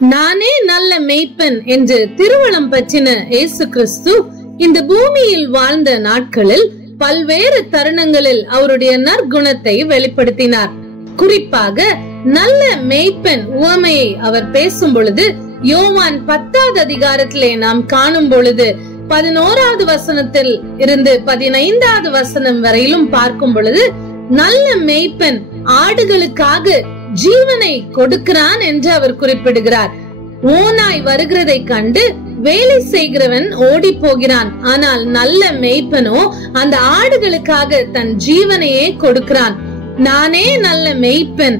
நானே நல்ல மேய்ப்பன் என்று திருவளம் பற்றின இயேசு கிறிஸ்து இந்த பூமியில் வாழ்ந்த நாட்களில் பல்வேறு தருணங்களில் அவருடைய நற்குணத்தை வெளிப்படுத்தினார். குறிப்பாக நல்ல மேய்ப்பன் உவமையை அவர் பேசும் பொழுது யோவான் 10வது அதிகாரத்திலே நாம் காணும் பொழுது 11வது வசனத்தில் இருந்து 15வது வசனம் வரையிலும் பார்க்கும் பொழுது நல்ல மேய்ப்பன் ஆடுகளுக்காக ஜீவனை கொடுக்கிறான் என்று அவர் குறிப்பிடுகிறார். ஓநாய் வருகிறதை கண்டு வேலை செய்கிறவன் ஓடி போகிறான், ஆனால் நல்ல மேய்ப்பனோ அந்த ஆடுகளுக்காக தன் ஜீவனையே கொடுக்கிறான். நானே நல்ல மேய்ப்பன்,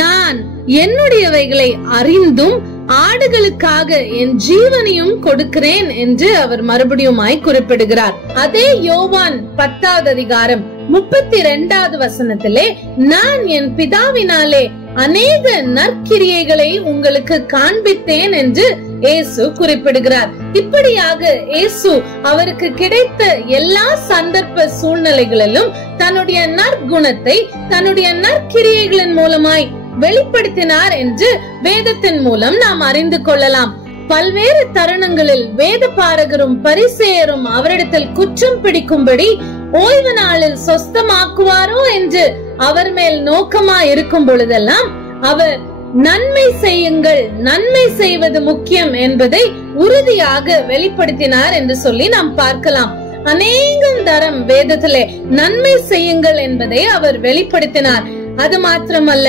நான் என்னுடையவைகளை அறிந்தும் ஆடுகளுக்காக என் ஜீவனையும் கொடுக்கிறேன் என்று அவர் மறுபடியுமாய் குறிப்பிடுகிறார். அதே யோவான் 10வது அதிகாரம் 32வது வசனத்திலே நான் என் பிதாவினாலே அநேக நற்கிரியைகளை உங்களுக்கு காண்பித்தேன் என்று இயேசு குறிப்பிடுகிறார். இப்படியாக இயேசு அவருக்கு கிடைத்த எல்லா சந்தர்ப்ப சூழ்நிலைகளிலும் தன்னுடைய நற்குணத்தை தன்னுடைய நற்கிரியைகளின் மூலமாய் வெளிப்படுத்தினார் என்று வேதத்தின் மூலம் நாம் அறிந்து கொள்ளலாம். பல்வேறு தருணங்களில் வேத பாரகரும் பரிசேயரும் அவரிடத்தில் குற்றம் பிடிக்கும்படி ஓய்வு நாளில் சொஸ்தமாக்குவாரோ என்று அவர் மேல் நோக்கமா இருக்கும் பொழுதெல்லாம் அவர் நன்மை செய்யுங்கள், நன்மை செய்வது முக்கியம் என்பதை உறுதியாக வெளிப்படுத்தினார் என்று சொல்லி நாம் பார்க்கலாம். அநேகம் தரம் வேதத்திலே நன்மை செய்யுங்கள் என்பதை அவர் வெளிப்படுத்தினார். அது மாத்திரமல்ல,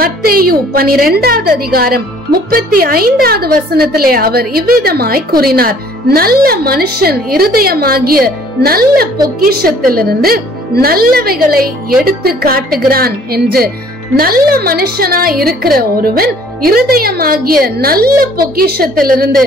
மத்தேயு 12வது அதிகாரம் 35வது வசனத்திலே அவர் இவ்விதமாய் கூறினார், நல்ல மனுஷன் இருதயமாகிய நல்ல பொக்கிஷத்திலிருந்து நல்லவைகளை எடுத்து காட்டுகிறான் என்று. நல்ல மனுஷனாய் இருக்கிற ஒருவன் இருதயமாகிய நல்ல பொக்கிஷத்திலிருந்து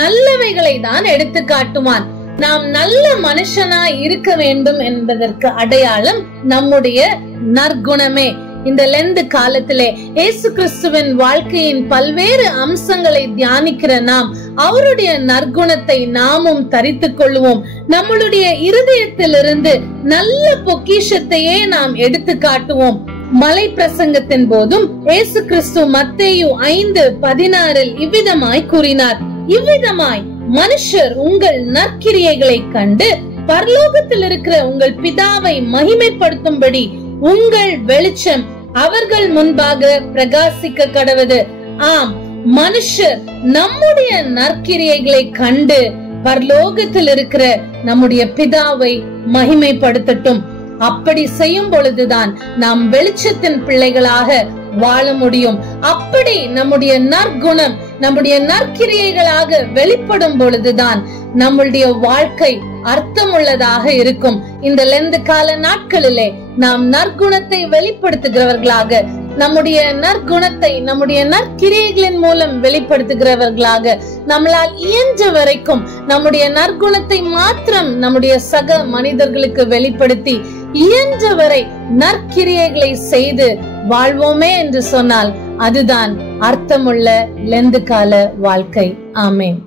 நல்லவைகளை தான் எடுத்து காட்டுவான். நாம் நல்ல மனுஷனாய் இருக்க வேண்டும் என்பதற்கு அடையாளம் நம்முடைய நற்குணமே. இந்த லெந்து காலத்திலே இயேசு கிறிஸ்துவின் வாழ்க்கையின் பல்வேறு அம்சங்களை தியானிக்கிற நாம் அவருடைய நற்குணத்தை நாமும் தரித்துக் கொள்வோம். நம்மளுடைய இருதயத்திலிருந்து நல்ல பொக்கிஷத்தையே நாம் எடுத்து காட்டுவோம். மலை பிரசங்கத்தின் போதும் இயேசு கிறிஸ்து மத்தேயு 5:16 இவ்விதமாய் கூறினார், இவ்விதமாய் மனுஷர் உங்கள் நற்கிரியைகளை கண்டு பரலோகத்தில் இருக்கிற உங்கள் பிதாவை மகிமைப்படுத்தும்படி உங்கள் வெளிச்சம் அவர்கள் முன்பாக பிரகாசிக்க கடவது. ஆம், மனுஷர் நம்முடைய நற்கிரியைகளை கண்டு பரலோகத்தில் இருக்கிற நம்முடைய பிதாவை மகிமைப்படுத்தட்டும். அப்படி செய்யும் பொழுதுதான் நாம் வெளிச்சத்தின் பிள்ளைகளாக வாழ முடியும். அப்படி நம்முடைய நற்குணம் நம்முடைய நற்கிரியைகளாக வெளிப்படும் பொழுதுதான் நம்முடைய வாழ்க்கை அர்த்தமுள்ளதாக இருக்கும். இந்த லெந்து கால நாட்களிலே நாம் நற்குணத்தை வெளிப்படுத்துகிறவர்களாக, நம்முடைய நற்குணத்தை நம்முடைய நற்கிரியைகளின் மூலம் வெளிப்படுத்துகிறவர்களாக, நம்மளால் இயன்ற வரைக்கும் நம்முடைய நற்குணத்தை மாத்திரம் நம்முடைய சக மனிதர்களுக்கு வெளிப்படுத்தி இயன்ற வரை நற்கிரியைகளை செய்து வாழ்வோமே என்று சொன்னால் அதுதான் அர்த்தமுள்ள லெந்து கால வாழ்க்கை. ஆமென்.